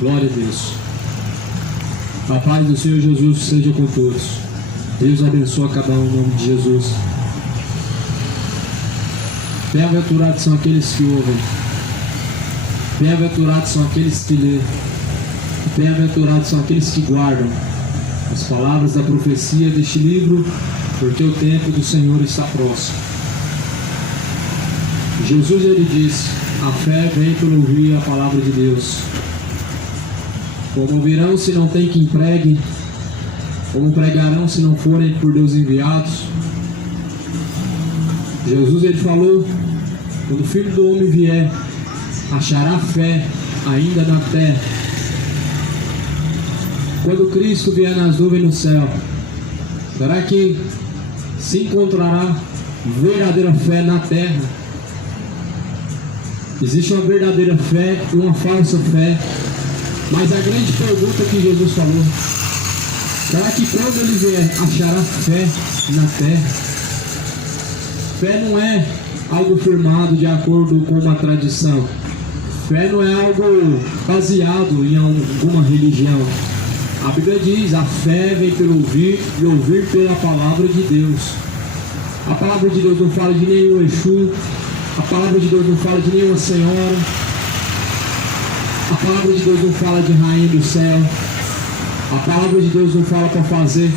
Glória a Deus. A paz do Senhor Jesus seja com todos. Deus abençoe cada um em nome de Jesus. Bem-aventurados são aqueles que ouvem. Bem-aventurados são aqueles que lêem. Bem-aventurados são aqueles que guardam as palavras da profecia deste livro, porque o tempo do Senhor está próximo. Jesus, ele disse: a fé vem pelo ouvir a palavra de Deus. Como ouvirão se não tem quem pregue? Como pregarão se não forem por Deus enviados? Jesus, ele falou: quando o Filho do Homem vier, achará fé ainda na terra. Quando Cristo vier nas nuvens no céu, será que se encontrará verdadeira fé na terra? Existe uma verdadeira fé e uma falsa fé. Mas a grande pergunta que Jesus falou: será que quando ele vier, achará fé na terra? Fé não é algo firmado de acordo com uma tradição. Fé não é algo baseado em alguma religião. A Bíblia diz: a fé vem pelo ouvir e ouvir pela palavra de Deus. A palavra de Deus não fala de nenhum Exu. A palavra de Deus não fala de nenhuma senhora. A palavra de Deus não fala de rainha do céu. A palavra de Deus não fala para fazer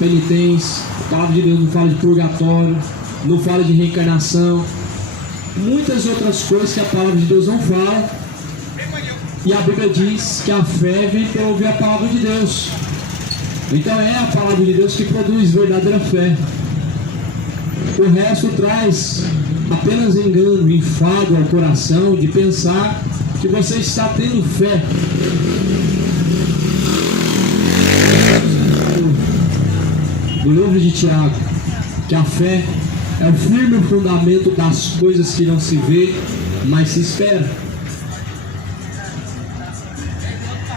penitência. A palavra de Deus não fala de purgatório. Não fala de reencarnação. Muitas outras coisas que a palavra de Deus não fala. E a Bíblia diz que a fé vem para ouvir a palavra de Deus. Então é a palavra de Deus que produz verdadeira fé. O resto traz apenas engano, enfado ao coração de pensar que você está tendo fé. No livro de Tiago, que a fé é o firme fundamento das coisas que não se vê, mas se espera.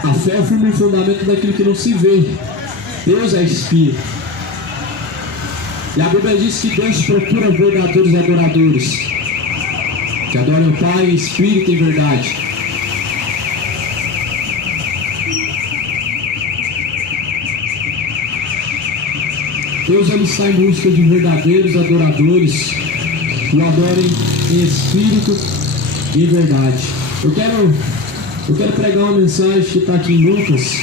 A fé é o firme fundamento daquilo que não se vê. Deus é Espírito. E a Bíblia diz que Deus procura verdadeiros adoradores, que adoram o Pai em Espírito e em verdade. Deus, ele está em busca de verdadeiros adoradores que o adorem em Espírito e em verdade. Eu quero pregar uma mensagem que está aqui em Lucas,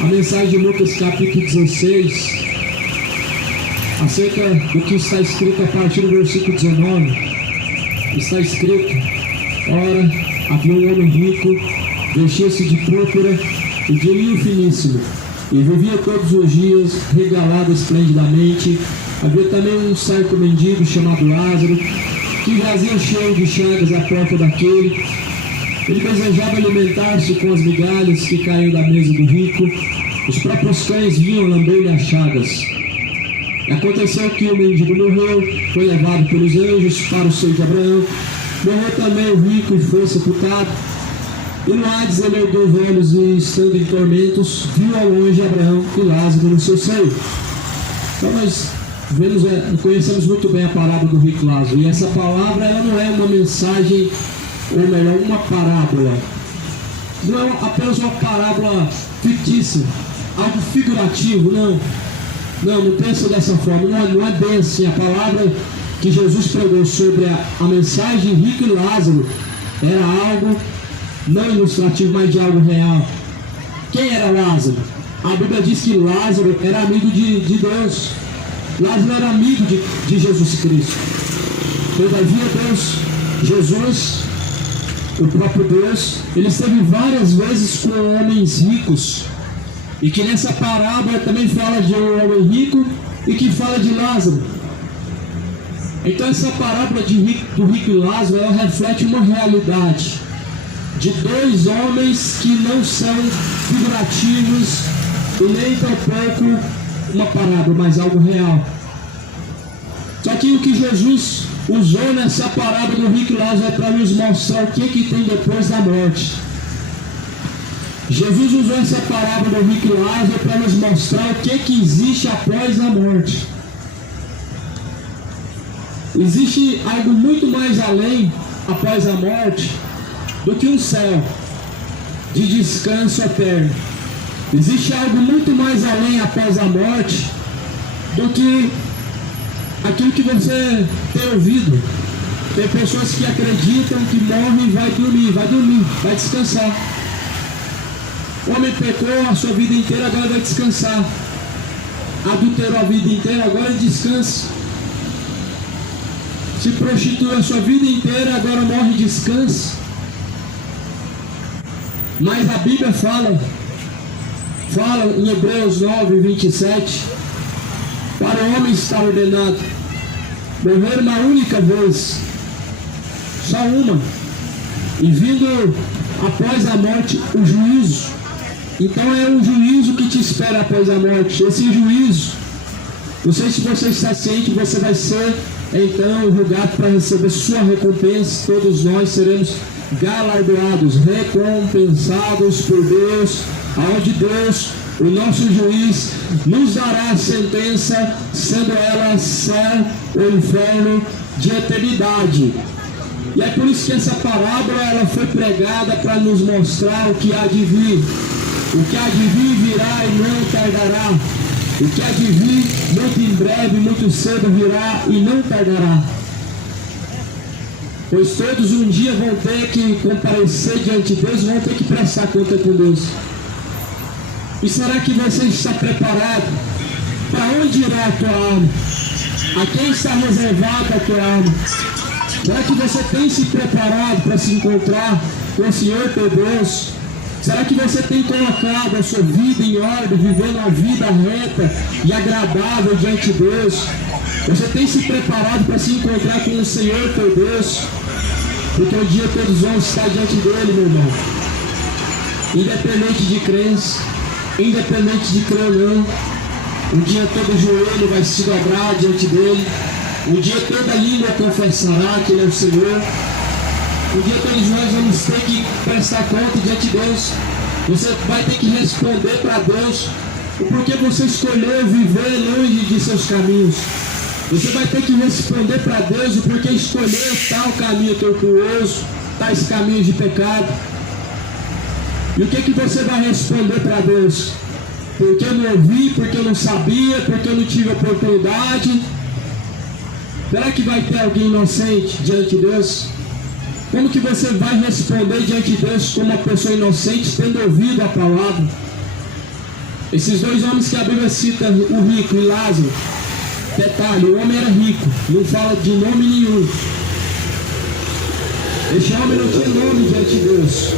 a mensagem de Lucas capítulo 16, acerca do que está escrito a partir do versículo 19. Está escrito: ora, havia um homem rico, vestia-se de púrpura e de linho finíssimo, e vivia todos os dias regalado esplendidamente. Havia também um certo mendigo chamado Lázaro, que jazia cheio de chagas à porta daquele. Ele desejava alimentar-se com as migalhas que caíam da mesa do rico. Os próprios cães vinham lamber-lhe as chagas. Aconteceu que o mendigo morreu, foi levado pelos anjos para o seio de Abraão. Morreu também o rico e foi sepultado. E no Hades ele ergueu os olhos e, estando em tormentos, viu ao longe Abraão e Lázaro no seu seio. Então nós conhecemos muito bem a parábola do rico Lázaro. E essa palavra ela não é uma mensagem, ou melhor, uma parábola. Não é apenas uma parábola fictícia, algo figurativo, não. Não pensa dessa forma, não é bem assim. A palavra que Jesus pregou sobre a mensagem rico e Lázaro era algo não ilustrativo, mas de algo real. Quem era Lázaro? A Bíblia diz que Lázaro era amigo de Deus. Lázaro era amigo de Jesus Cristo. Todavia Deus, Jesus, o próprio Deus, ele esteve várias vezes com homens ricos. E que nessa parábola também fala de um homem rico e que fala de Lázaro. Então essa parábola do rico e Lázaro, ela reflete uma realidade de dois homens que não são figurativos e nem tampouco uma parábola, mas algo real. Só que o que Jesus usou nessa parábola do rico e Lázaro é para nos mostrar o que tem depois da morte. Jesus usou essa parábola do rico e Lázaro para nos mostrar o que existe após a morte. Existe algo muito mais além, após a morte, do que um céu de descanso eterno. Existe algo muito mais além, após a morte, do que aquilo que você tem ouvido. Tem pessoas que acreditam que morrem e vai descansar. O homem pecou a sua vida inteira, agora vai descansar. Adulterou a vida inteira, agora descansa. Se prostituiu a sua vida inteira, agora morre e descansa. Mas a Bíblia fala em Hebreus 9, 27, para o homem estar ordenado morrer uma única vez, só uma, e vindo após a morte o juízo. Então é um juízo que te espera após a morte. Esse juízo, não sei se você está ciente, você vai ser então julgado para receber sua recompensa. Todos nós seremos galardoados, recompensados por Deus, aonde Deus, o nosso juiz, nos dará a sentença, sendo ela céu ou inferno de eternidade. E é por isso que essa parábola ela foi pregada para nos mostrar o que há de vir. O que há de vir virá e não tardará. O que há de vir muito em breve, muito cedo virá e não tardará. Pois todos um dia vão ter que comparecer diante de Deus, vão ter que prestar conta com Deus. E será que você está preparado? Para onde irá a tua alma? A quem está reservada a tua alma? Será que você tem se preparado para se encontrar com o Senhor teu Deus? Será que você tem colocado a sua vida em ordem, vivendo a vida reta e agradável diante de Deus? Você tem se preparado para se encontrar com o Senhor teu Deus? Porque um dia todos vão estar diante dele, meu irmão. Independente de crença, independente de crer ou não, um dia todo joelho vai se dobrar diante dele. Um dia toda língua confessará que ele é o Senhor. Um dia todos nós vamos ter que prestar conta diante de Deus. Você vai ter que responder para Deus o porquê você escolheu viver longe de seus caminhos. Você vai ter que responder para Deus o porquê escolheu tal caminho tortuoso, tais caminhos de pecado. E o que você vai responder para Deus? Porque eu não ouvi, porque eu não sabia, porque eu não tive oportunidade. Será que vai ter alguém inocente diante de Deus? Como que você vai responder diante de Deus como uma pessoa inocente, tendo ouvido a palavra? Esses dois homens que a Bíblia cita, o rico e Lázaro, Detalhe, o homem era rico, não fala de nome nenhum. Este homem não tinha nome diante de Deus.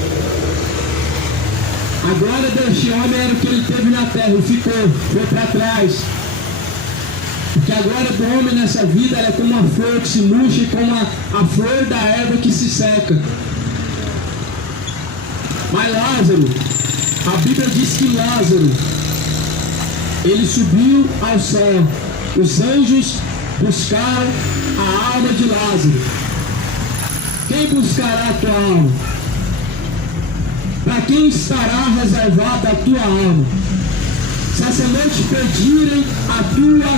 A glória deste homem era o que ele teve na terra e foi para trás. Porque a glória do homem nessa vida é como uma flor que se murcha e como a flor da erva que se seca. Mas Lázaro, a Bíblia diz que Lázaro, ele subiu ao céu. Os anjos buscaram a alma de Lázaro. Quem buscará a tua alma? Para quem estará reservada a tua alma? Se essa noite pedirem a tua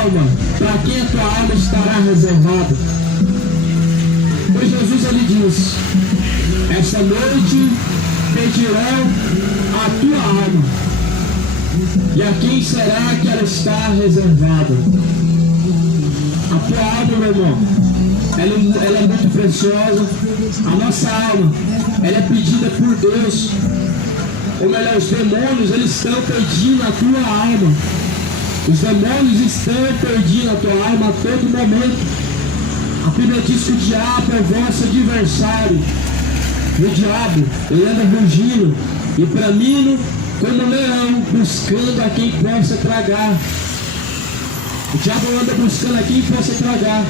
alma, para quem a tua alma estará reservada? Pois Jesus ele diz: essa noite pedirão a tua alma. E a quem será que ela está reservada? A tua alma, meu irmão, ela é muito preciosa. A nossa alma, ela é pedida por Deus. Ou melhor, os demônios, eles estão pedindo a tua alma. Os demônios estão pedindo a tua alma a todo momento. A Bíblia diz que o diabo é o vosso adversário. O diabo, ele anda rugindo e bramindo como um leão, buscando a quem possa tragar. O diabo anda buscando a quem possa tragar.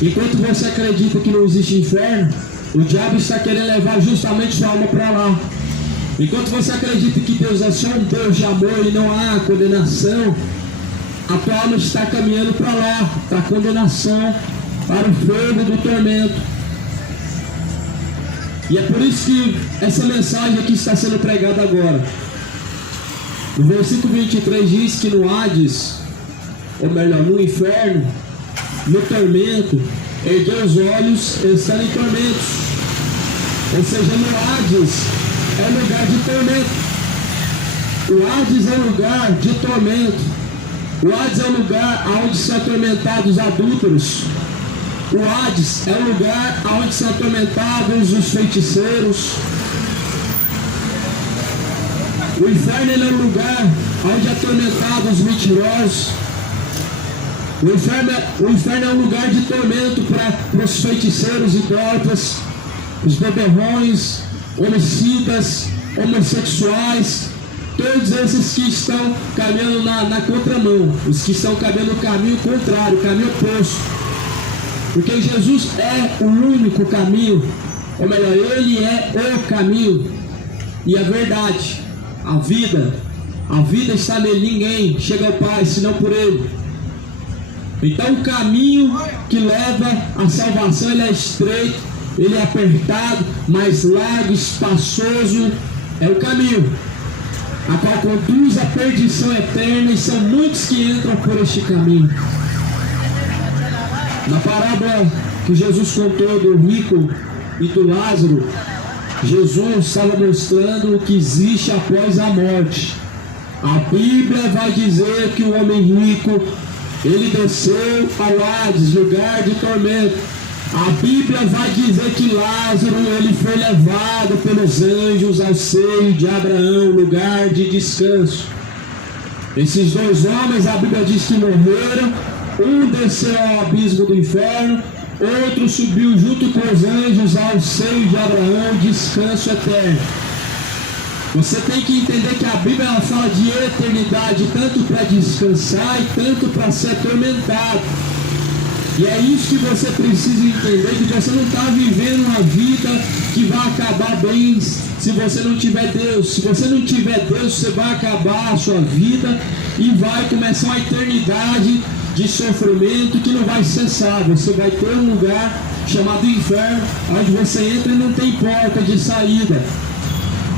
Enquanto você acredita que não existe inferno, o diabo está querendo levar justamente sua alma para lá. Enquanto você acredita que Deus é só um Deus de amor e não há condenação, a tua alma está caminhando para lá, para a condenação, para o fogo do tormento. E é por isso que essa mensagem aqui está sendo pregada agora. No versículo 23 diz que no Hades, ou melhor, no inferno, no tormento, ergueu os olhos estando em tormentos. Ou seja, no Hades é um lugar de tormento. O Hades é um lugar de tormento. O Hades é um lugar onde são atormentados os adúlteros. O Hades é um lugar onde são atormentados os feiticeiros. O inferno ele é um lugar onde é atormentado os mentirosos. O inferno é um lugar de tormento para os feiticeiros, idólatras, os beberrões, homicidas, homossexuais, todos esses que estão caminhando na contramão, os que estão caminhando no caminho contrário, caminho oposto. Porque Jesus é o único caminho, ou melhor, Ele é o caminho e a verdade, a vida está nele, ninguém chega ao Pai senão por Ele. Então o caminho que leva à salvação ele é estreito, ele é apertado, mas largo, espaçoso é o caminho, a qual conduz à perdição eterna, e são muitos que entram por este caminho. Na parábola que Jesus contou do rico e do Lázaro, Jesus estava mostrando o que existe após a morte. A Bíblia vai dizer que o homem rico, ele desceu ao Hades, lugar de tormento. A Bíblia vai dizer que Lázaro, ele foi levado pelos anjos ao seio de Abraão, lugar de descanso. Esses dois homens, a Bíblia diz que morreram. Um desceu ao abismo do inferno, outro subiu junto com os anjos ao seio de Abraão, descanso eterno. Você tem que entender que a Bíblia ela fala de eternidade, tanto para descansar e tanto para ser atormentado. E é isso que você precisa entender, que você não está vivendo uma vida que vai acabar bem se você não tiver Deus. Se você não tiver Deus, você vai acabar a sua vida e vai começar uma eternidade de sofrimento que não vai cessar. Você vai ter um lugar chamado inferno, onde você entra e não tem porta de saída.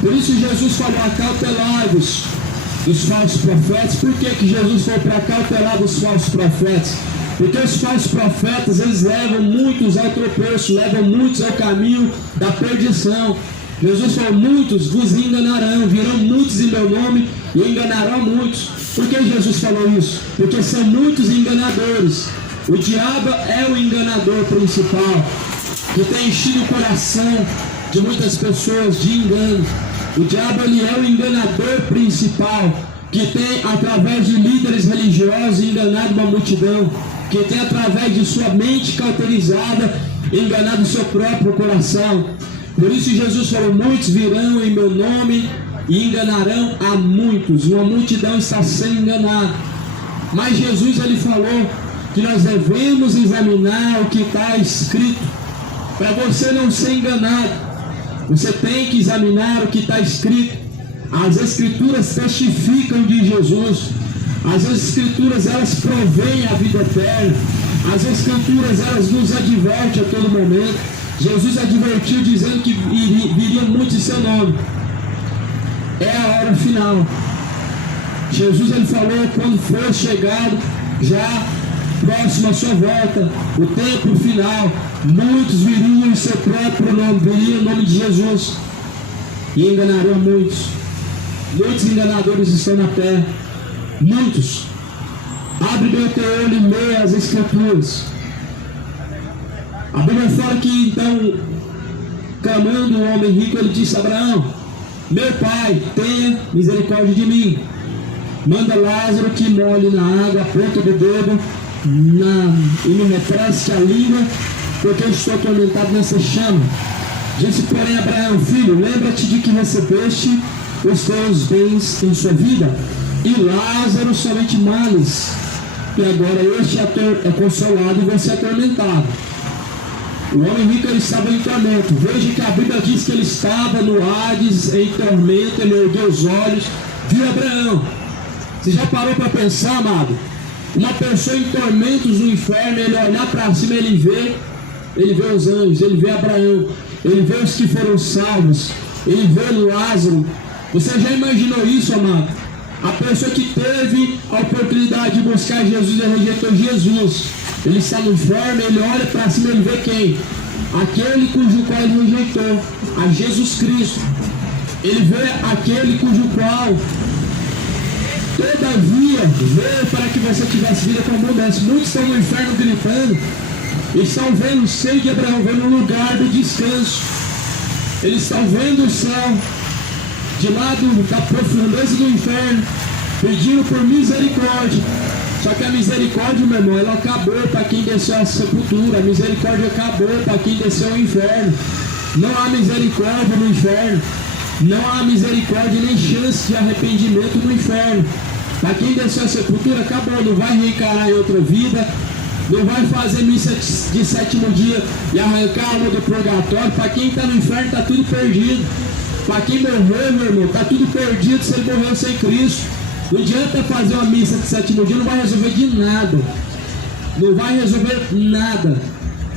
Por isso Jesus falou: acautelai-vos dos falsos profetas. Por que Jesus falou para acautelar dos falsos profetas? Porque os falsos profetas, eles levam muitos ao tropeço, levam muitos ao caminho da perdição. Jesus falou: muitos vos enganarão, virão muitos em meu nome e enganarão muitos. Por que Jesus falou isso? Porque são muitos enganadores. O diabo é o enganador principal, que tem enchido o coração de muitas pessoas de engano. O diabo ele é o enganador principal, que tem, através de líderes religiosos, enganado uma multidão, que tem, através de sua mente cauterizada, enganado seu próprio coração. Por isso Jesus falou: muitos virão em meu nome e enganarão a muitos. Uma multidão está sendo enganada. Mas Jesus, ele falou que nós devemos examinar o que está escrito, para você não ser enganado. Você tem que examinar o que está escrito. As Escrituras testificam de Jesus. As Escrituras, elas provêm a vida eterna. As Escrituras, elas nos advertem a todo momento. Jesus advertiu dizendo que viriam muitos em seu nome. É a hora final. Jesus, ele falou: quando for chegado, já próximo à sua volta, o tempo final, muitos viriam em seu próprio nome, viriam em nome de Jesus e enganarão a muitos. Muitos enganadores estão na terra. Muitos. Abre bem o teu olho e leia as Escrituras. A Bíblia fala que então, clamando o homem rico, ele disse: Abraão, meu pai, tenha misericórdia de mim. Manda Lázaro que molhe na água a ponta do dedo e me refresque a língua, porque eu estou atormentado nessa chama. Disse, porém, Abraão: filho, lembra-te de que recebeste os teus bens em sua vida, e Lázaro somente males, e agora este é consolado e você é atormentado. O homem rico, ele estava em tormento. Veja que a Bíblia diz que ele estava no Hades em tormento. Ele ergueu os olhos, viu Abraão. Você já parou para pensar, amado? Uma pessoa em tormentos no inferno, ele olhar para cima, ele vê os anjos, ele vê Abraão, ele vê os que foram salvos, ele vê Lázaro. Você já imaginou isso, amado? A pessoa que teve a oportunidade de buscar Jesus e rejeitou Jesus, ele está no inferno, ele olha para cima, ele vê quem? Aquele cujo qual ele rejeitou, a Jesus Cristo. Ele vê aquele cujo qual, todavia, veio para que você tivesse vida com abundância. Muitos estão no inferno gritando, estão vendo o seio de Abraão, vendo o lugar do descanso. Eles estão vendo o céu de lado da profundeza do inferno, pedindo por misericórdia. Só que a misericórdia, meu irmão, ela acabou para quem desceu à sepultura. A misericórdia acabou para quem desceu ao inferno. Não há misericórdia no inferno. Não há misericórdia nem chance de arrependimento no inferno. Para quem desceu à sepultura, acabou. Não vai reencarar em outra vida. Não vai fazer missa de sétimo dia e arrancar a alma do purgatório. Para quem está no inferno, está tudo perdido. Para quem morreu, meu irmão, está tudo perdido se ele morreu sem Cristo. Não adianta fazer uma missa de sétimo dia, não vai resolver de nada. Não vai resolver nada.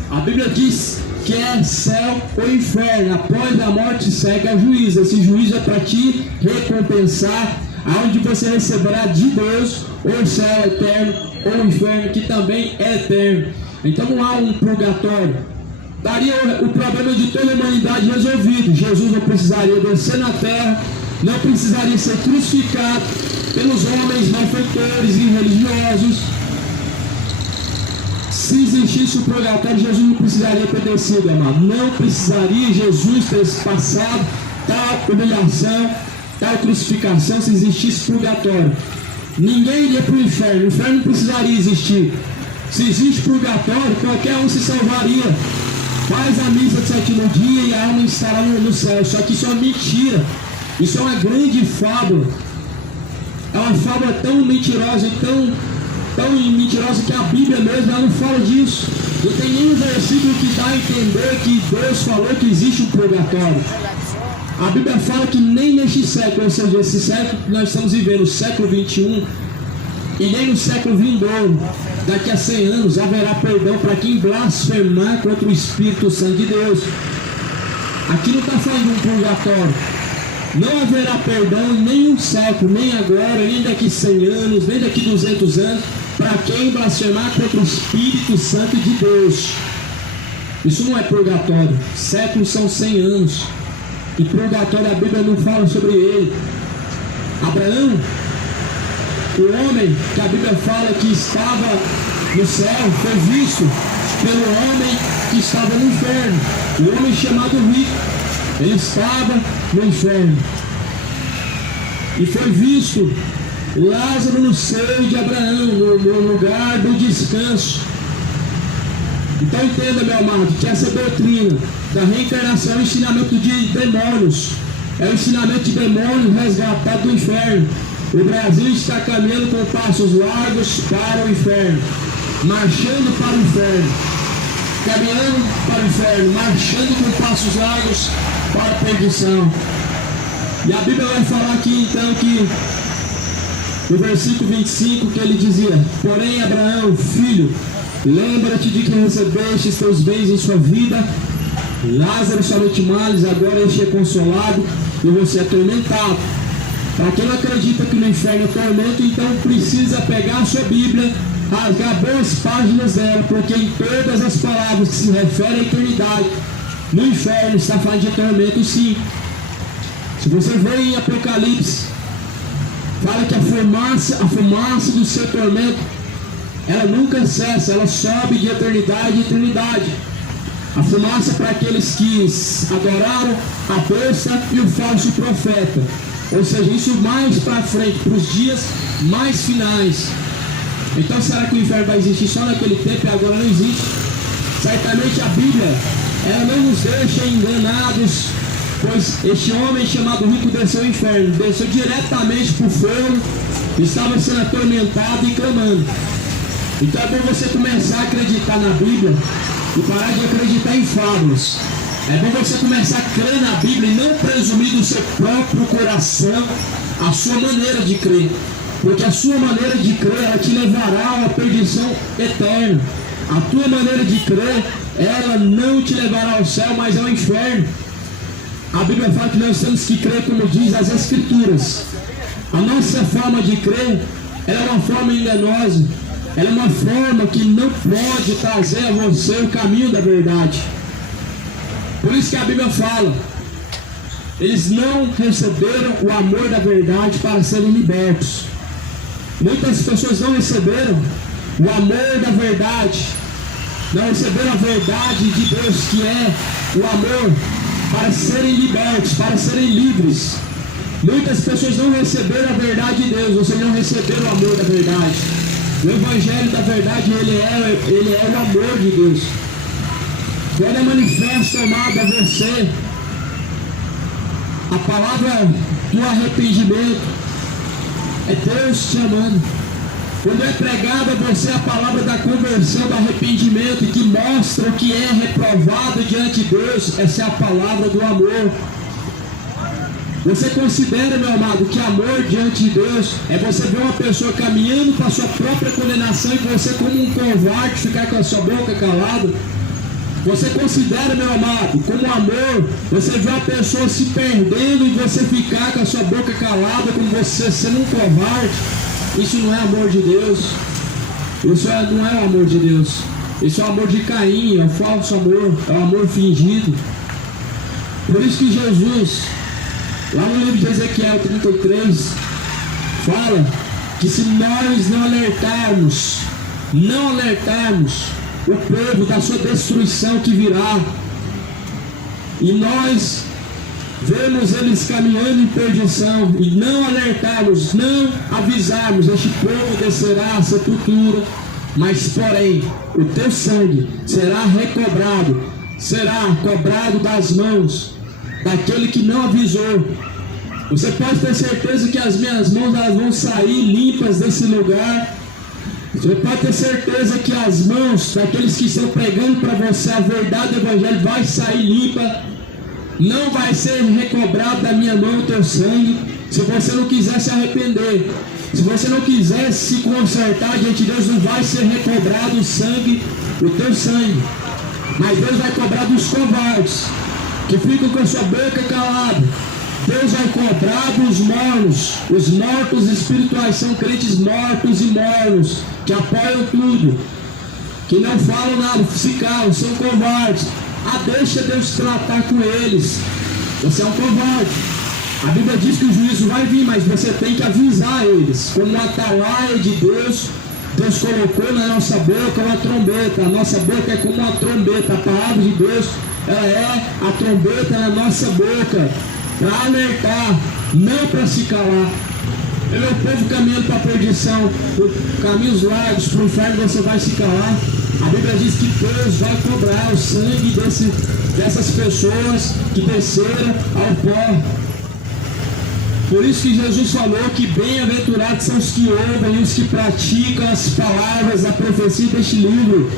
A Bíblia diz que é céu ou inferno. Após a morte segue a juízo. Esse juízo é para te recompensar, aonde você receberá de Deus ou o céu eterno ou o inferno, que também é eterno. Então não há um purgatório. Daria o problema de toda a humanidade resolvido. Jesus não precisaria descer na terra, não precisaria ser crucificado pelos homens malfeitores e religiosos. Se existisse o purgatório, Jesus não precisaria ter descido, amado. Não precisaria Jesus ter passado tal humilhação, tal crucificação, se existisse purgatório. Ninguém iria para o inferno não precisaria existir. Se existe purgatório, qualquer um se salvaria. Faz a missa de sétimo dia e a alma estará no céu. Só que isso é uma mentira. Isso é uma grande fábula. É uma fábula tão mentirosa e tão mentirosa que a Bíblia mesmo, ela não fala disso. Não tem nenhum versículo que dá a entender que Deus falou que existe um purgatório. A Bíblia fala que nem neste século, ou seja, esse século que nós estamos vivendo, o século 21, e nem no século vindouro, daqui a 100 anos, haverá perdão para quem blasfemar contra o Espírito Santo de Deus. Aqui não está falando de um purgatório. Não haverá perdão em nenhum século, nem agora, nem daqui 100 anos, nem daqui 200 anos, para quem blasfemar contra o Espírito Santo de Deus. Isso não é purgatório. Séculos são 100 anos. E purgatório, a Bíblia não fala sobre ele. Abraão, o homem que a Bíblia fala que estava no céu, foi visto pelo homem que estava no inferno. O homem chamado rico, ele estava no inferno. E foi visto Lázaro no seio de Abraão, no lugar do descanso. Então entenda, meu amado, que essa doutrina da reencarnação é um ensinamento de demônios. É um ensinamento de demônios resgatado do inferno. O Brasil está caminhando com passos largos para o inferno, marchando para o inferno, caminhando para o inferno, marchando com passos largos para a perdição. E a Bíblia vai falar aqui então que no versículo 25 que ele dizia: porém Abraão, filho, lembra-te de que recebeste teus bens em sua vida, Lázaro somente males, agora este é consolado e você é atormentado. Para quem não acredita que no inferno é tormento, então precisa pegar a sua Bíblia, rasgar boas páginas dela, porque em todas as palavras que se referem à eternidade, no inferno está falando de tormento sim. Se você vê em Apocalipse, fala que a fumaça do seu tormento, ela nunca cessa, ela sobe de eternidade em eternidade. A fumaça para aqueles que adoraram a besta e o falso profeta. Ou seja, isso mais para frente, para os dias mais finais. Então será que o inferno vai existir só naquele tempo e agora não existe? Certamente a Bíblia, ela não nos deixa enganados, pois este homem chamado rico desceu ao inferno, desceu diretamente para o fogo, estava sendo atormentado e clamando. Então é bom você começar a acreditar na Bíblia e parar de acreditar em fábulas. É bom você começar a crer na Bíblia e não presumir do seu próprio coração a sua maneira de crer. Porque a sua maneira de crer, ela te levará a uma perdição eterna. A tua maneira de crer, ela não te levará ao céu, mas ao inferno. A Bíblia fala que nós temos que crer como diz as Escrituras. A nossa forma de crer, ela é uma forma enganosa. Ela é uma forma que não pode trazer a você o caminho da verdade. Por isso que a Bíblia fala, eles não receberam o amor da verdade para serem libertos. Muitas pessoas não receberam o amor da verdade, não receberam a verdade de Deus, que é o amor, para serem libertos, para serem livres. Muitas pessoas não receberam a verdade de Deus, ou seja, não receberam o amor da verdade. O Evangelho da verdade, ele é o amor de Deus. Quando é manifesto, amado, a você a palavra do arrependimento, é Deus te amando. Quando é pregada a você a palavra da conversão, do arrependimento, que mostra o que é reprovado diante de Deus, essa é a palavra do amor. Você considera, meu amado, que amor diante de Deus é você ver uma pessoa caminhando para a sua própria condenação e você, como um covarde, ficar com a sua boca calada? Você considera, meu amado, como amor, você ver uma pessoa se perdendo e você ficar com a sua boca calada, como você sendo um covarde? Isso não é amor de Deus. Isso não é o amor de Deus. Isso é o amor de Caim, é o falso amor, é o amor fingido. Por isso que Jesus, lá no livro de Ezequiel 33, fala que se nós não alertarmos o povo da sua destruição que virá, e nós vemos eles caminhando em perdição, e não alertarmos, não avisarmos, este povo descerá à sepultura, mas porém o teu sangue será recobrado, será cobrado das mãos daquele que não avisou. Você pode ter certeza que as minhas mãos elas vão sair limpas desse lugar. Você pode ter certeza que as mãos daqueles que estão pregando para você a verdade do Evangelho vai sair limpa. Não vai ser recobrado da minha mão o teu sangue, se você não quiser se arrepender. Se você não quiser se consertar diante de Deus, não vai ser recobrado o sangue, o teu sangue. Mas Deus vai cobrar dos covardes, que ficam com a sua boca calada. Deus vai cobrar dos mornos. Os mortos espirituais são crentes mortos e mornos, que apoiam tudo, que não falam nada, se calam, são covardes. Deixa Deus tratar com eles. Você é um covarde. A Bíblia diz que o juízo vai vir, mas você tem que avisar eles. Como uma atalaia de Deus, Deus colocou na nossa boca uma trombeta. A nossa boca é como uma trombeta. A palavra de Deus, ela é a trombeta na nossa boca, para alertar, não para se calar. É meu povo caminhando para a perdição, por caminhos largos, para o inferno você vai se calar. A Bíblia diz que Deus vai cobrar o sangue dessas pessoas que desceram ao pó. Por isso que Jesus falou que bem-aventurados são os que ouvem e os que praticam as palavras da profecia deste livro,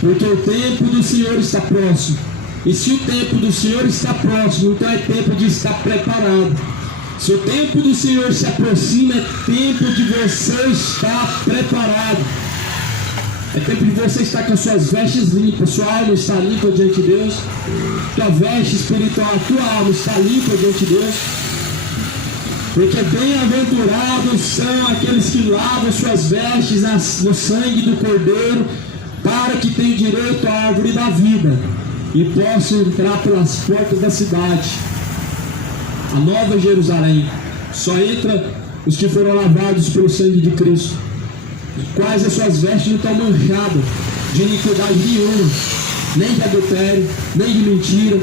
porque o tempo do Senhor está próximo. E se o tempo do Senhor está próximo, então é tempo de estar preparado. Se o tempo do Senhor se aproxima, é tempo de você estar preparado. É tempo de você estar com as suas vestes limpas, sua alma está limpa diante de Deus, tua veste espiritual, a tua alma está limpa diante de Deus. Porque bem-aventurados são aqueles que lavam suas vestes no sangue do Cordeiro, para que tenham direito à árvore da vida e possam entrar pelas portas da cidade, a nova Jerusalém. Só entra os que foram lavados pelo sangue de Cristo, quais as suas vestes não estão manchadas de iniquidade nenhuma, nem de adultério, nem de mentira.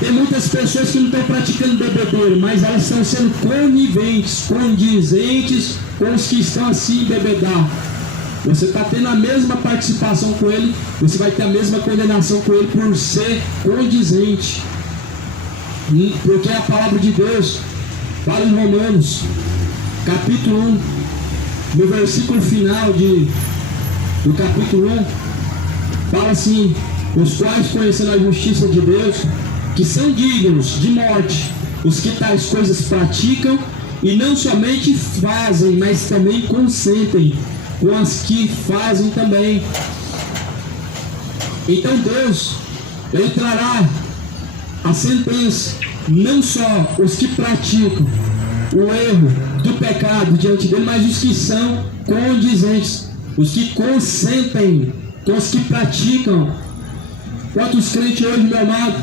Tem muitas pessoas que não estão praticando bebedeiro, mas elas estão sendo coniventes, condizentes com os que estão assim em bebedar. Você está tendo a mesma participação com ele, você vai ter a mesma condenação com ele por ser condizente. Porque a palavra de Deus fala em Romanos, capítulo 1, no versículo final do capítulo 1, fala assim: os quais, conhecendo a justiça de Deus, que são dignos de morte, os que tais coisas praticam, e não somente fazem, mas também consentem com as que fazem também. Então Deus, Ele trará a sentença, não só os que praticam o erro do pecado diante dele, mas os que são condizentes, os que consentem com os que praticam. Quantos crentes hoje, meu amado,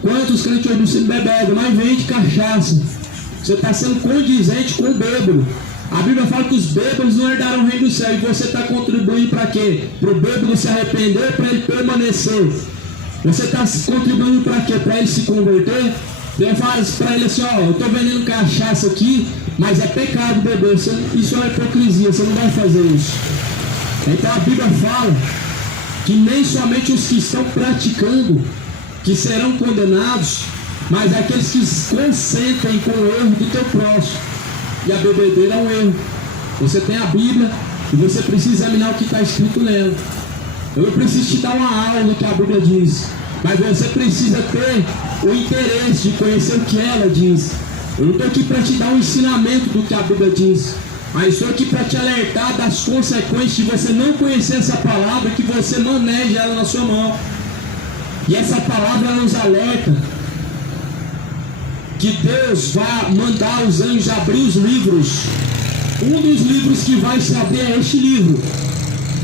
quantos crentes hoje não se bebem, mas vende cachaça? Você está sendo condizente com o bêbado. A Bíblia fala que os bêbados não herdarão o reino do céu. E você está contribuindo para quê? Para o bêbado se arrepender, para ele permanecer. Você está contribuindo para quê? Para ele se converter? Você fala para ele assim: ó, eu estou vendendo cachaça aqui, mas é pecado beber. Isso é hipocrisia, você não vai fazer isso. Então a Bíblia fala que nem somente os que estão praticando que serão condenados, mas aqueles que consentem com o erro do teu próximo. E a bebedeira é um erro. Você tem a Bíblia e você precisa examinar o que está escrito nela. Eu não preciso te dar uma aula do que a Bíblia diz, mas você precisa ter o interesse de conhecer o que ela diz. Eu não estou aqui para te dar um ensinamento do que a Bíblia diz, mas estou aqui para te alertar das consequências de você não conhecer essa palavra, que você maneja ela na sua mão. E essa palavra nos alerta que Deus vai mandar os anjos abrir os livros. Um dos livros que vai se abrir é este livro.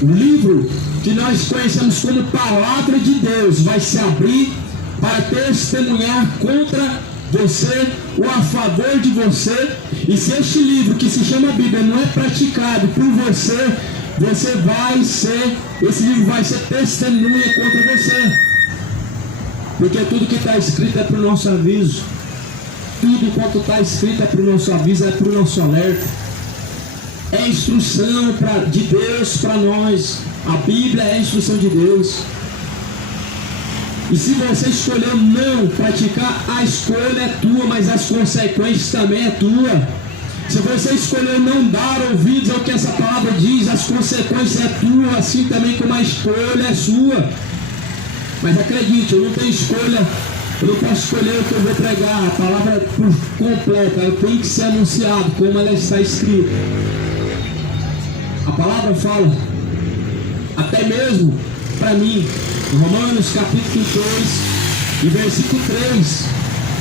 O livro que nós conhecemos como Palavra de Deus vai se abrir para testemunhar contra você ou a favor de você. E se este livro, que se chama Bíblia, não é praticado por você, esse livro vai ser testemunha contra você. Porque tudo que está escrito é para o nosso aviso. Tudo quanto está escrito é para o nosso aviso, é para o nosso alerta. É instrução de Deus para nós. A Bíblia é a instrução de Deus. E se você escolher não praticar, a escolha é tua, mas as consequências também é tua. Se você escolher não dar ouvidos ao que essa palavra diz, as consequências é tua, assim também como a escolha é sua. Mas acredite, eu não tenho escolha. Eu não posso escolher o que eu vou pregar. A palavra por completa, ela tem que ser anunciada como ela está escrita. A palavra fala, até mesmo para mim, em Romanos capítulo 2 e versículo 3: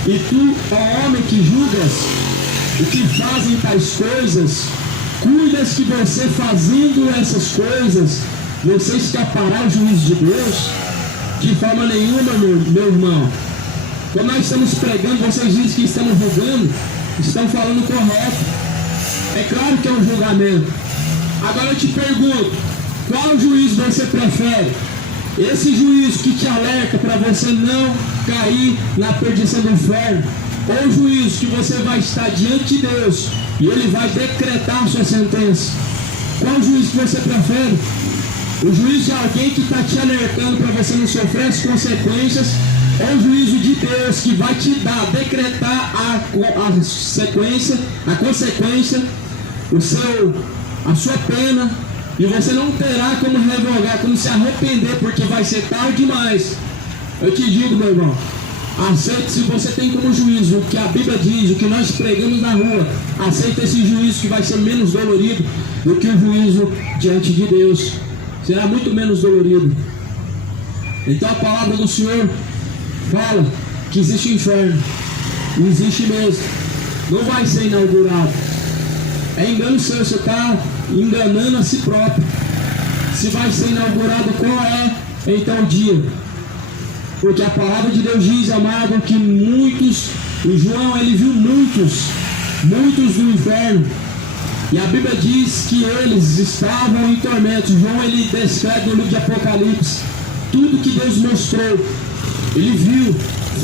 e tu, ó homem que julgas o que fazem tais coisas, cuidas que você fazendo essas coisas, você escapará ao juízo de Deus? De forma nenhuma, meu irmão. Quando nós estamos pregando, vocês dizem que estamos julgando, estão falando correto. É claro que é um julgamento. Agora eu te pergunto, qual juízo você prefere? Esse juízo que te alerta para você não cair na perdição do inferno, ou o juízo que você vai estar diante de Deus e Ele vai decretar a sua sentença. Qual juízo que você prefere? O juízo de alguém que está te alertando para você não sofrer as consequências, ou o juízo de Deus que vai te dar, decretar a consequência, a sua pena, e você não terá como revogar, como se arrepender, porque vai ser tarde demais. Eu te digo, meu irmão, aceite, se você tem como juízo o que a Bíblia diz, o que nós pregamos na rua, aceita esse juízo que vai ser menos dolorido do que o juízo diante de Deus. Será muito menos dolorido. Então a palavra do Senhor fala que existe o inferno. Existe mesmo. Não vai ser inaugurado. É engano seu, você está enganando a si próprio. Se vai ser inaugurado, qual é então o dia? Porque a palavra de Deus diz, amado, que muitos, o João ele viu muitos no inferno. E a Bíblia diz que eles estavam em tormento. João ele descreve no livro de Apocalipse tudo que Deus mostrou. Ele viu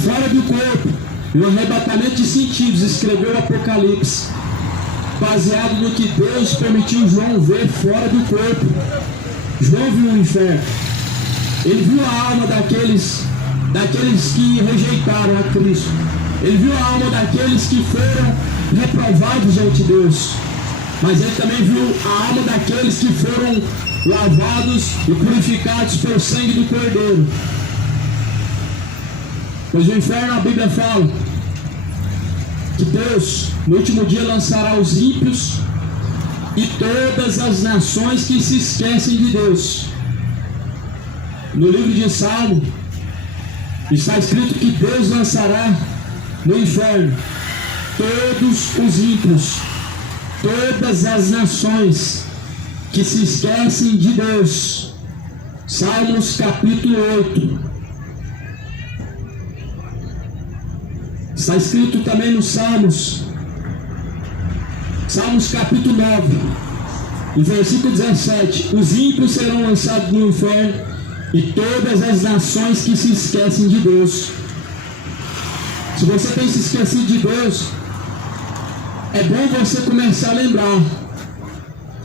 fora do corpo, no arrebatamento de sentidos, escreveu o Apocalipse, baseado no que Deus permitiu João ver fora do corpo. João viu o inferno. Ele viu a alma daqueles que rejeitaram a Cristo. Ele viu a alma daqueles que foram reprovados diante de Deus. Mas ele também viu a alma daqueles que foram lavados e purificados pelo sangue do Cordeiro. Pois o inferno, a Bíblia fala que Deus, no último dia, lançará os ímpios e todas as nações que se esquecem de Deus. No livro de Salmo, está escrito que Deus lançará no inferno todos os ímpios, todas as nações que se esquecem de Deus. Salmos capítulo 8. Está escrito também no Salmos capítulo 9, em versículo 17: os ímpios serão lançados no inferno e todas as nações que se esquecem de Deus. Se você tem se esquecido de Deus, é bom você começar a lembrar.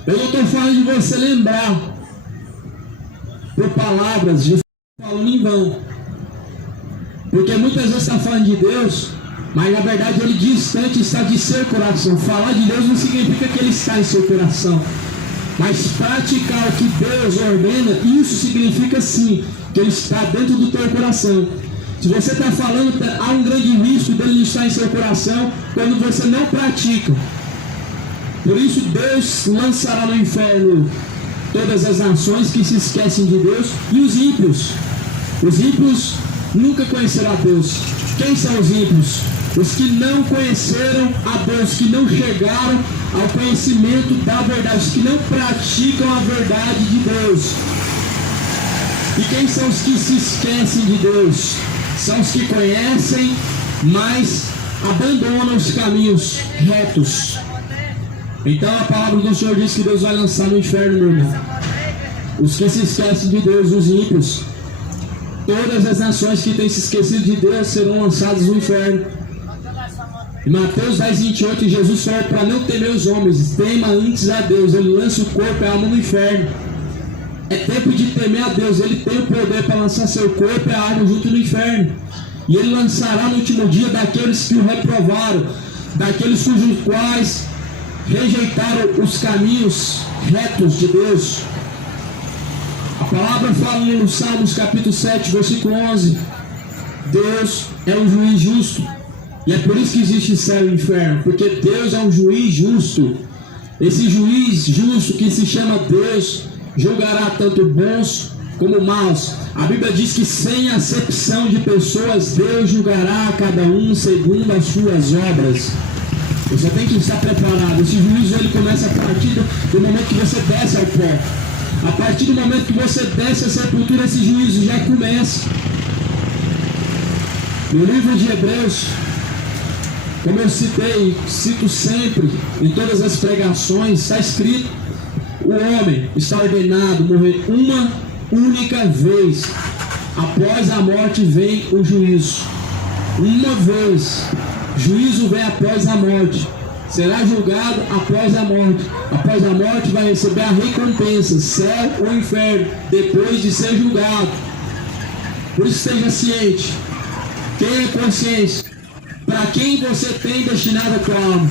Eu não estou falando de você lembrar por palavras, de falando em vão, porque muitas vezes está falando de Deus, mas na verdade ele distante está de seu coração. Falar de Deus não significa que ele está em seu coração, mas praticar o que Deus ordena, isso significa sim que ele está dentro do teu coração. Se você está falando, há um grande risco dele estar em seu coração quando você não pratica. Por isso Deus lançará no inferno todas as nações que se esquecem de Deus e os ímpios. Os ímpios nunca conhecerão a Deus. Quem são os ímpios? Os que não conheceram a Deus, que não chegaram ao conhecimento da verdade, os que não praticam a verdade de Deus. E quem são os que se esquecem de Deus? São os que conhecem, mas abandonam os caminhos retos. Então a palavra do Senhor diz que Deus vai lançar no inferno, meu irmão, os que se esquecem de Deus, os ímpios. Todas as nações que têm se esquecido de Deus serão lançadas no inferno. Em Mateus 10, 28, Jesus falou para não temer os homens, tema antes a Deus. Ele lança o corpo e a alma no inferno. É tempo de temer a Deus. Ele tem o poder para lançar seu corpo e a alma junto no inferno. E ele lançará no último dia daqueles que o reprovaram, daqueles cujos quais rejeitaram os caminhos retos de Deus. A palavra fala no Salmos capítulo 7, versículo 11: Deus é um juiz justo. E é por isso que existe céu e inferno, porque Deus é um juiz justo. Esse juiz justo que se chama Deus julgará tanto bons como maus. A Bíblia diz que sem acepção de pessoas, Deus julgará a cada um segundo as suas obras. Você tem que estar preparado. Esse juízo ele começa a partir do momento que você desce ao pó. A partir do momento que você desce à sepultura, esse juízo já começa. No livro de Hebreus, como eu cito sempre em todas as pregações, está escrito: o homem está ordenado morrer uma única vez. Após a morte vem o juízo. Uma vez. Juízo vem após a morte. Será julgado após a morte. Após a morte vai receber a recompensa, céu ou inferno, depois de ser julgado. Por isso esteja ciente, tenha consciência, para quem você tem destinado a tua alma.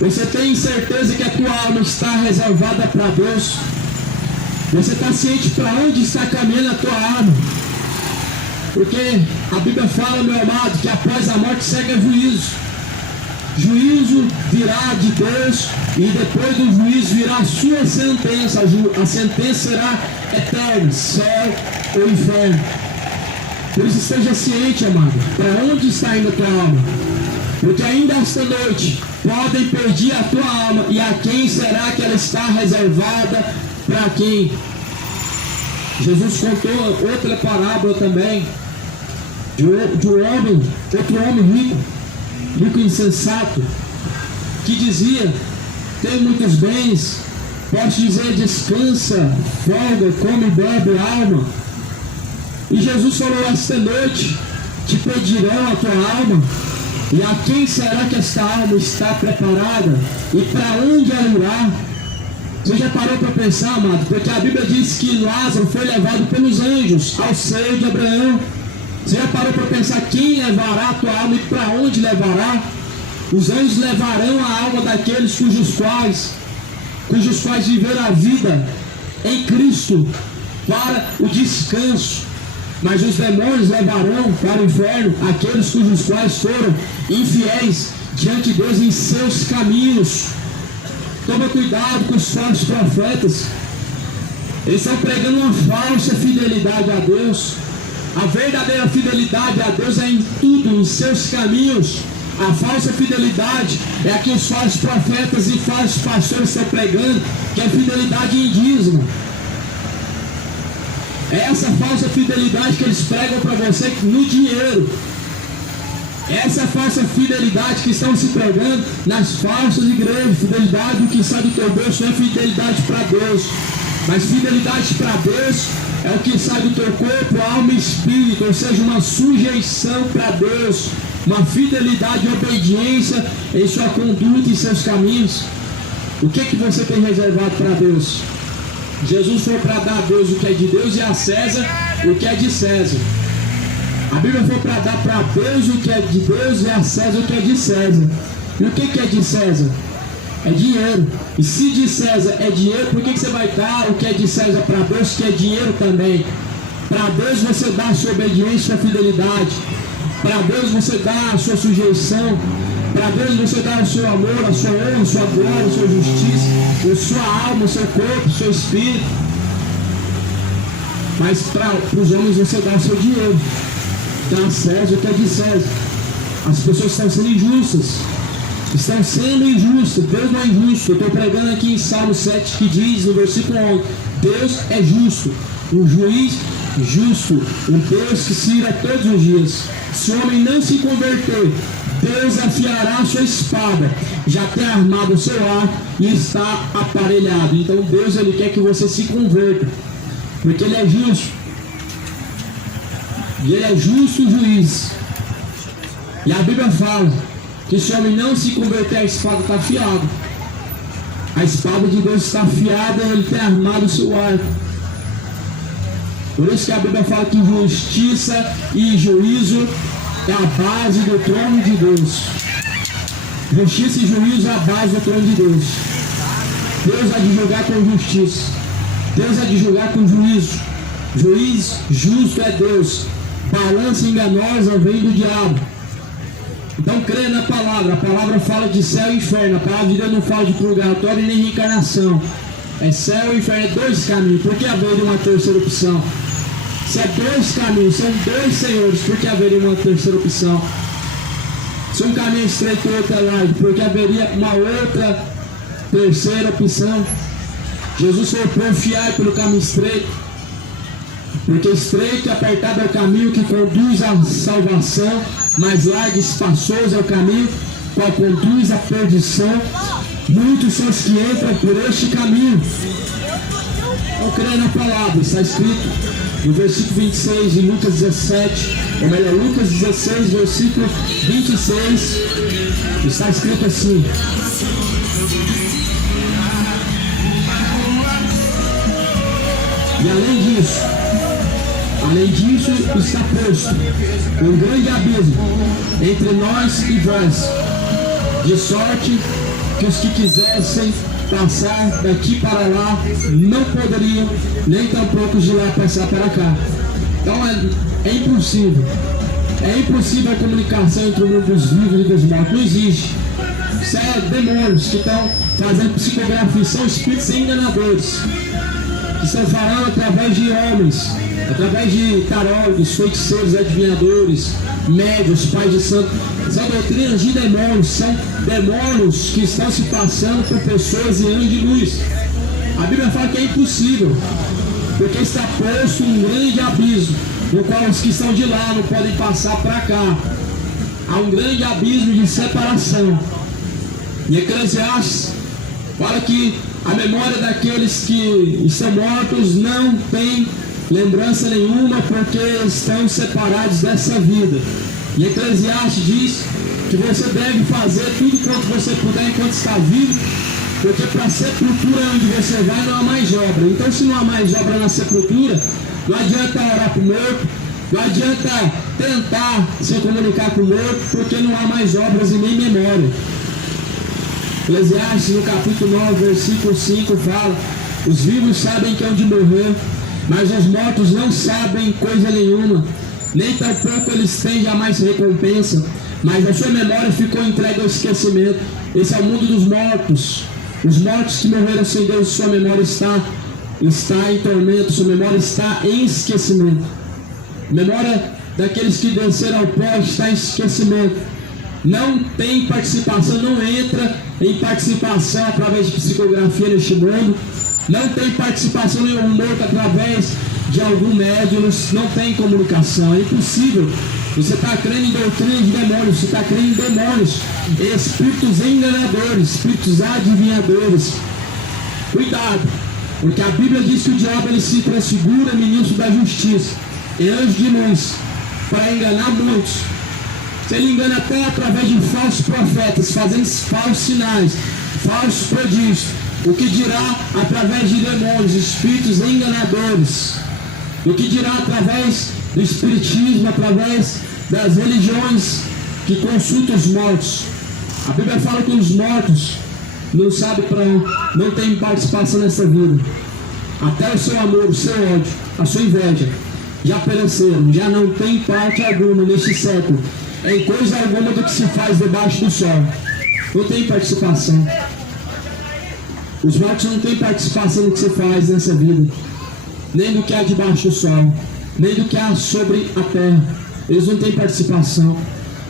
Você tem certeza que a tua alma está reservada para Deus? Você está ciente para onde está caminhando a tua alma? Porque a Bíblia fala, meu amado, que após a morte segue o juízo. Juízo virá de Deus e depois do juízo virá a sua sentença. A sentença será eterna, céu ou inferno. Por isso esteja ciente, amado, para onde está indo a tua alma. Porque ainda esta noite podem perder a tua alma. E a quem será que ela está reservada? Para quem? Jesus contou outra parábola também de outro homem rico insensato, que dizia: tem muitos bens, posso dizer, descansa, folga, come, bebe, alma. E Jesus falou: esta noite te pedirão a tua alma. E a quem será que esta alma está preparada? E para onde ela irá? Você já parou para pensar, amado? Porque a Bíblia diz que Lázaro foi levado pelos anjos ao seio de Abraão. Você já parou para pensar quem levará a tua alma e para onde levará? Os anjos levarão a alma daqueles cujos quais viveram a vida em Cristo para o descanso. Mas os demônios levarão para o inferno aqueles cujos quais foram infiéis diante de Deus em seus caminhos. Toma cuidado com os falsos profetas. Eles estão pregando uma falsa fidelidade a Deus. A verdadeira fidelidade a Deus é em tudo, em seus caminhos. A falsa fidelidade é a que os falsos profetas e falsos pastores estão pregando, que é fidelidade em dízimo. É essa falsa fidelidade que eles pregam para você no dinheiro. Essa falsa fidelidade que estão se pregando nas falsas igrejas. Fidelidade do que sai do teu bolso não é fidelidade para Deus. Mas fidelidade para Deus é o que sai do teu corpo, alma e espírito. Ou seja, uma sujeição para Deus. Uma fidelidade e obediência em sua conduta e seus caminhos. O que você tem reservado para Deus? Jesus foi para dar a Deus o que é de Deus e a César o que é de César. A Bíblia foi para dar para Deus o que é de Deus e a César o que é de César. E o que é de César? É dinheiro. E se de César é dinheiro, por que você vai dar o que é de César para Deus, que é dinheiro também? Para Deus você dá a sua obediência e sua fidelidade. Para Deus você dá a sua sujeição. Para Deus você dá o seu amor, a sua honra, a sua glória, a sua justiça, a sua alma, o seu corpo, o seu espírito. Mas para os homens você dá o seu dinheiro. Dá a César o que é de César. As pessoas estão sendo injustas. Estão sendo injustas. Deus não é injusto. Eu estou pregando aqui em Salmo 7 que diz no versículo 11: Deus é justo, um juiz justo, um Deus que se ira todos os dias. Se o homem não se converter, Deus afiará a sua espada, já tem armado o seu arco e está aparelhado. Então Deus, Ele quer que você se converta, porque Ele é justo. E Ele é justo juiz. E a Bíblia fala que se o homem não se converter, a espada está afiada. A espada de Deus está afiada e Ele tem armado o seu arco. Por isso que a Bíblia fala que justiça e juízo é a base do trono de Deus. Justiça e juízo é a base do trono de Deus. Deus há de julgar com justiça. Deus há de julgar com juízo. Juiz justo é Deus. Balança enganosa vem do diabo. Então creia na palavra. A palavra fala de céu e inferno. A palavra de Deus não fala de purgatório nem reencarnação. É céu e inferno, é dois caminhos. Por que haveria uma terceira opção? Se é dois caminhos, são dois senhores, por que haveria uma terceira opção? Se um caminho é estreito e outro é largo, por que haveria uma outra terceira opção? Jesus foi confiar pelo caminho estreito, porque estreito e apertado é o caminho que conduz à salvação, mas largo e espaçoso é o caminho qual conduz à perdição. Muitos são os que entram por este caminho. Eu creio na palavra, está escrito no versículo 26 de Lucas 17, ou melhor, Lucas 16, versículo 26, está escrito assim: e além disso está posto um grande abismo entre nós e vós, de sorte que os que quisessem passar daqui para lá não poderiam, nem tampouco de lá passar para cá. Então é impossível. É impossível a comunicação entre o mundo dos vivos e dos mortos. Não existe. Isso é demônios que estão fazendo psicografia. São espíritos enganadores que estão falando através de homens, através de tarólogos, feiticeiros, adivinhadores, médios, pais de santo. São doutrinas de demônios, são demônios que estão se passando por pessoas e anos de luz. A Bíblia fala que é impossível, porque está posto um grande abismo, no qual os que estão de lá não podem passar para cá. Há um grande abismo de separação. E Eclesiastes fala que a memória daqueles que estão mortos não tem lembrança nenhuma, porque estão separados dessa vida. E Eclesiastes diz que você deve fazer tudo quanto você puder enquanto está vivo, porque para a sepultura onde você vai não há mais obra. Então, se não há mais obra na sepultura, não adianta orar para o morto, não adianta tentar se comunicar com o morto, porque não há mais obras e nem memória. Eclesiastes, no capítulo 9, versículo 5, fala: os vivos sabem que hão de morrer, mas os mortos não sabem coisa nenhuma, nem tampouco eles têm jamais recompensa, mas a sua memória ficou entregue ao esquecimento. Esse é o mundo dos mortos. Os mortos que morreram sem Deus, sua memória está em tormento, sua memória está em esquecimento. A memória daqueles que desceram ao pó está em esquecimento. Não tem participação, não entra em participação através de psicografia neste mundo. Não tem participação nenhum morto através de algum médium, não tem comunicação, é impossível. Você está crendo em doutrina de demônios, você está crendo em demônios, espíritos enganadores, espíritos adivinhadores. Cuidado, porque a Bíblia diz que o diabo ele se transfigura ministro da justiça e anjo de luz para enganar muitos. Ele engana até através de falsos profetas, fazendo falsos sinais, falsos prodígios. O que dirá através de demônios, espíritos enganadores? O que dirá através do espiritismo, através das religiões que consultam os mortos? A Bíblia fala que os mortos não sabem para onde, não têm participação nessa vida. Até o seu amor, o seu ódio, a sua inveja já pereceram, já não tem parte alguma neste século em coisa alguma do que se faz debaixo do sol. Não tem participação. Os mortos não têm participação no que se faz nessa vida, nem do que há debaixo do sol, nem do que há sobre a terra. Eles não têm participação.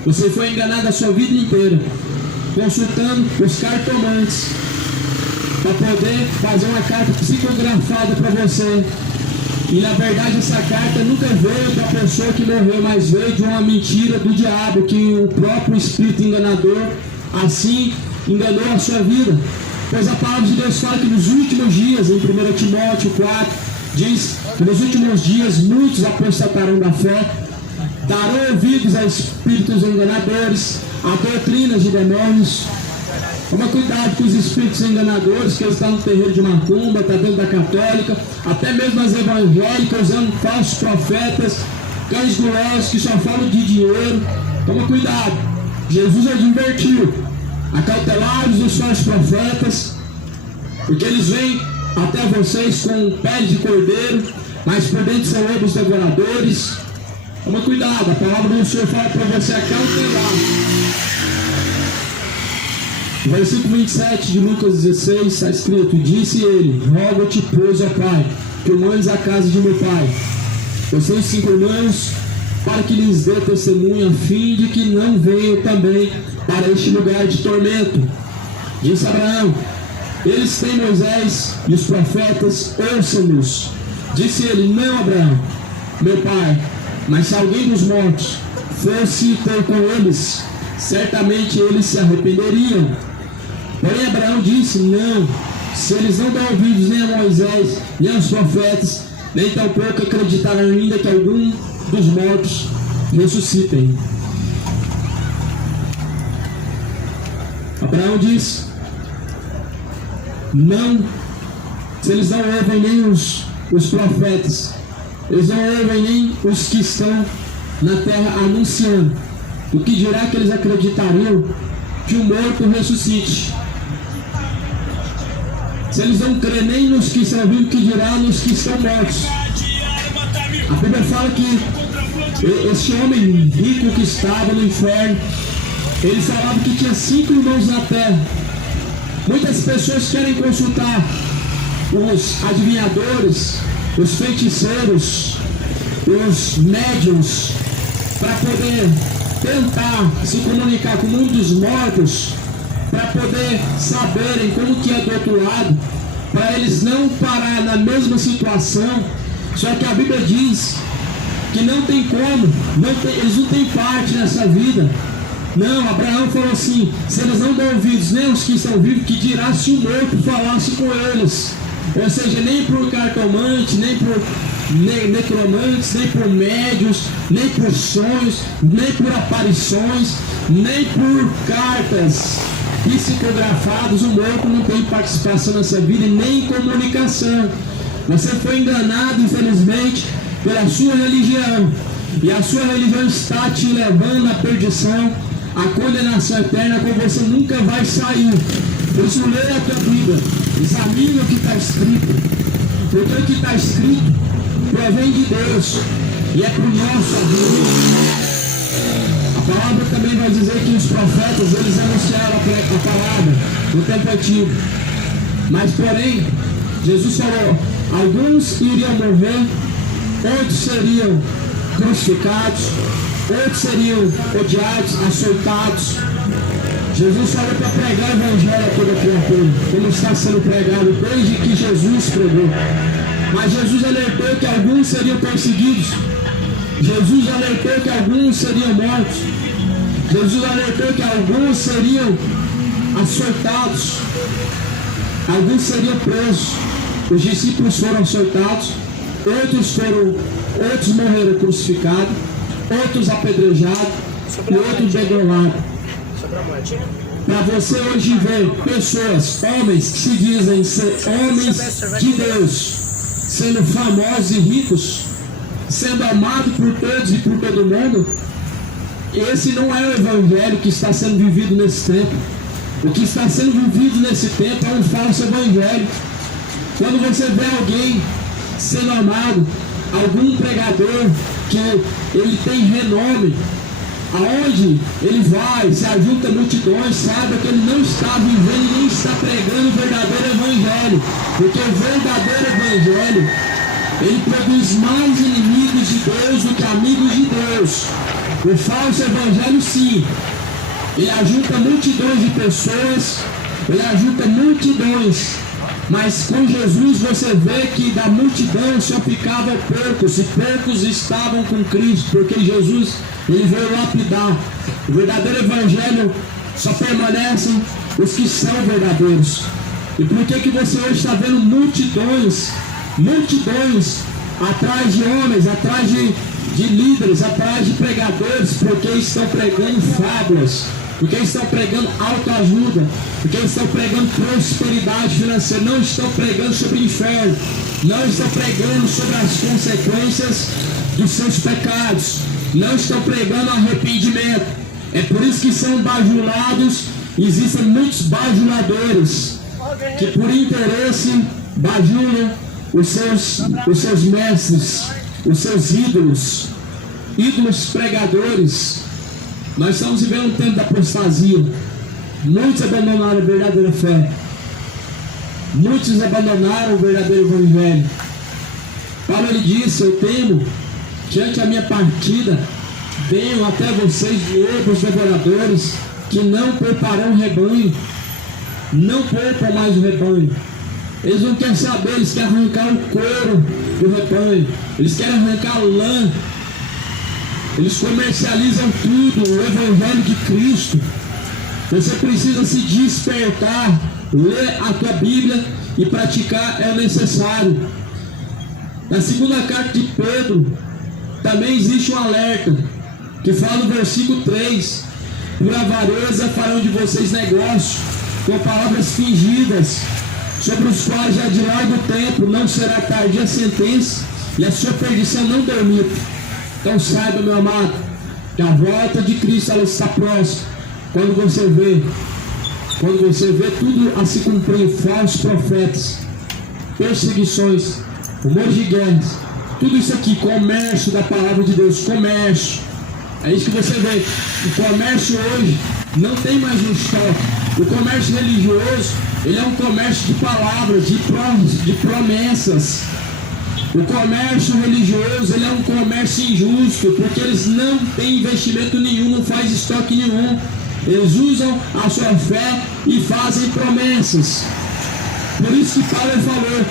Você foi enganado a sua vida inteira, consultando os cartomantes, para poder fazer uma carta psicografada para você. E na verdade essa carta nunca veio da pessoa que morreu, mas veio de uma mentira do diabo, que o próprio espírito enganador assim enganou a sua vida. Pois a palavra de Deus fala que nos últimos dias, em 1 Timóteo 4, diz que nos últimos dias muitos apostatarão da fé, darão ouvidos a espíritos enganadores, a doutrinas de demônios. Toma cuidado com os espíritos enganadores, que eles estão no terreiro de macumba, está dentro da católica, até mesmo as evangélicas, usando falsos profetas, cães gulosos que só falam de dinheiro. Toma cuidado. Jesus advertiu: acautelados os falsos profetas, porque eles vêm até vocês com pele de cordeiro, mas por dentro são lobos devoradores. Toma cuidado, a palavra do Senhor fala para você acautelar. No versículo 27 de Lucas 16 está escrito: disse ele: rogo-te, pois, ó Pai, que o mandes à casa de meu pai. Eu tenho 5 irmãos, para que lhes dê testemunho, a fim de que não venham também para este lugar de tormento. Disse Abraão: eles têm Moisés e os profetas, ouçam-nos. Disse ele: não, Abraão, meu pai, mas se alguém dos mortos fosse ter com eles, certamente eles se arrependeriam. Porém Abraão disse: não, se eles não dão ouvidos nem a Moisés, nem aos profetas, nem tampouco acreditarão ainda que algum dos mortos ressuscitem. Abraão diz: não, se eles não ouvem nem os profetas, eles não ouvem nem os que estão na terra anunciando, o que dirá que eles acreditariam que o morto ressuscite? Se eles não crêem nem nos que estão vivos, que dirá nos que estão mortos? A Bíblia fala que este homem rico que estava no inferno, ele falava que tinha 5 irmãos na terra. Muitas pessoas querem consultar os adivinhadores, os feiticeiros, os médiuns, para poder tentar se comunicar com o mundo dos mortos, para poder saberem como que é do outro lado, para eles não parar na mesma situação. Só que a Bíblia diz que não tem como, eles não têm parte nessa vida. Não, Abraão falou assim: se eles não dão ouvidos nem os que estão vivos, que dirá se o morto falasse com eles? Ou seja, nem por cartomante, nem por necromantes, nem por médios, nem por sonhos, nem por aparições, nem por cartas psicografadas. O morto não tem participação nessa vida e nem comunicação. Você foi enganado, infelizmente, pela sua religião, e a sua religião está te levando à perdição, à condenação eterna, como você nunca vai sair. Por isso, leia a tua Bíblia, examine o que está escrito, porque o que está escrito provém de Deus e é para o nosso ajuda. A palavra também vai dizer que os profetas, eles anunciaram a palavra no tempo antigo, mas porém Jesus falou: alguns iriam morrer, outros seriam crucificados, outros seriam odiados, açoitados. Jesus falou para pregar o evangelho a toda criatura, como está sendo pregado desde que Jesus pregou. Mas Jesus alertou que alguns seriam perseguidos. Jesus alertou que alguns seriam mortos. Jesus alertou que alguns seriam açoitados. Alguns seriam presos. Os discípulos foram açoitados, outros morreram crucificados, outros apedrejados e outros degolados. Para você hoje ver pessoas, homens que se dizem ser homens de Deus, sendo famosos e ricos, sendo amados por todos e por todo mundo, esse não é o evangelho que está sendo vivido nesse tempo. O que está sendo vivido nesse tempo é um falso evangelho. Quando você vê alguém sendo amado, algum pregador que ele tem renome, aonde ele vai, se ajunta multidões, saiba que ele não está vivendo e nem está pregando o verdadeiro evangelho, porque o verdadeiro evangelho, ele produz mais inimigos de Deus do que amigos de Deus. O falso evangelho, sim, ele ajunta multidões de pessoas, ele ajunta multidões, mas com Jesus você vê que da multidão só ficavam poucos, e poucos estavam com Cristo, porque Jesus, ele veio lapidar. O verdadeiro evangelho só permanecem os que são verdadeiros. E por que você hoje está vendo multidões atrás de homens, atrás de líderes, atrás de pregadores? Porque estão pregando fábulas, porque estão pregando autoajuda, porque estão pregando prosperidade financeira, não estão pregando sobre o inferno, não estão pregando sobre as consequências dos seus pecados, não estão pregando arrependimento. É por isso que são bajulados. Existem muitos bajuladores que por interesse bajulam os seus mestres, os seus ídolos pregadores. Nós estamos vivendo um tempo da apostasia. Muitos abandonaram a verdadeira fé, muitos abandonaram o verdadeiro evangelho. Paulo, ele disse: eu temo, diante da minha partida, venham até vocês lobos devoradores, que não pouparão o rebanho, não poupam mais o rebanho. Eles não querem saber, eles querem arrancar o couro do rebanho, eles querem arrancar a lã. Eles comercializam tudo, o evangelho de Cristo. Você precisa se despertar, ler a tua Bíblia e praticar é necessário. Na segunda carta de Pedro também existe um alerta. que fala no versículo 3: por avareza farão de vocês negócio, com palavras fingidas, sobre os quais já de largo tempo não será tardia a sentença, e a sua perdição não dormita. Então saiba, meu amado, que a volta de Cristo ela está próxima. Quando você vê tudo a se cumprir, falsos profetas, perseguições, rumores de guerras, tudo isso aqui, comércio da palavra de Deus, comércio. É isso que você vê. O comércio hoje não tem mais um estoque. O comércio religioso, ele é um comércio de palavras, de promessas. O comércio religioso, ele é um comércio injusto, porque eles não têm investimento nenhum, não faz estoque nenhum. Eles usam a sua fé e fazem promessas. Por isso que Paulo falou,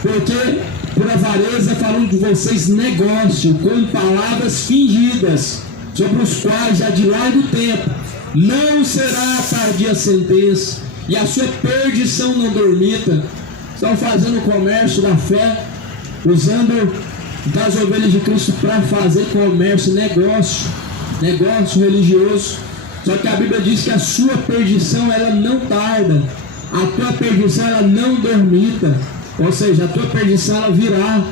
porque por avareza falam de vocês negócio, com palavras fingidas, sobre os quais já de largo tempo não será tardia a sentença, e a sua perdição não dormita. Estão fazendo comércio da fé, usando das ovelhas de Cristo para fazer comércio, negócio religioso. Só que a Bíblia diz que a sua perdição ela não tarda, a tua perdição ela não dormita. Ou seja, a tua perdição ela virá,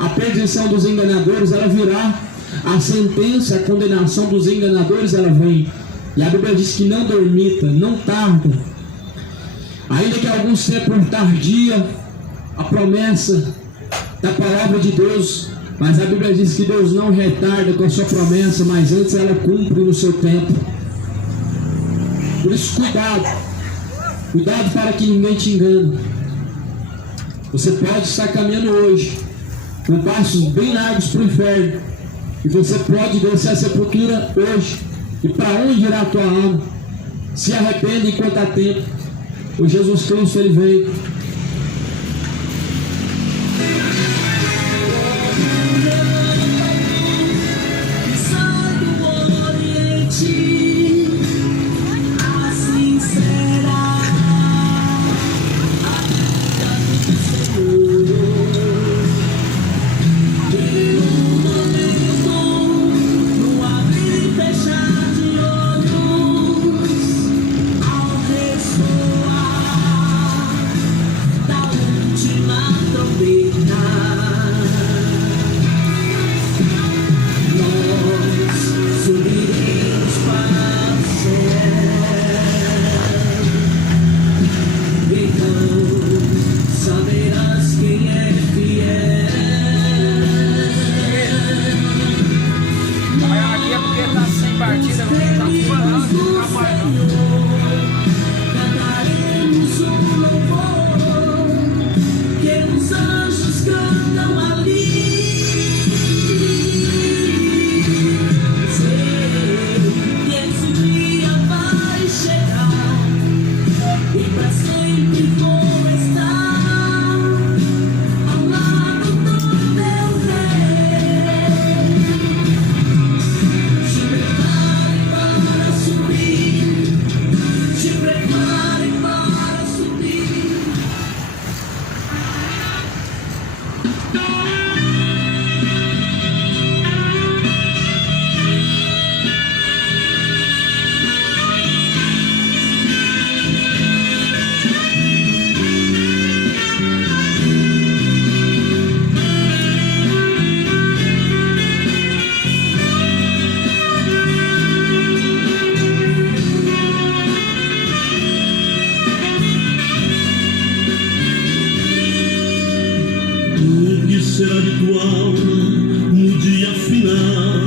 a perdição dos enganadores ela virá, a sentença, a condenação dos enganadores ela vem. E a Bíblia diz que não dormita, não tarda. Ainda que alguns tenham por tardia a promessa da palavra de Deus, mas a Bíblia diz que Deus não retarda com a sua promessa, mas antes ela cumpre no seu tempo. Por isso, cuidado para que ninguém te engane. Você pode estar caminhando hoje com passos bem largos para o inferno, e você pode descer a sepultura hoje. E para onde irá a tua alma? Se arrependa enquanto há tempo. O Jesus Cristo ele veio. Será de tua alma no dia final.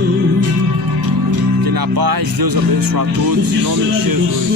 Que na paz Deus abençoe a todos em nome de Jesus.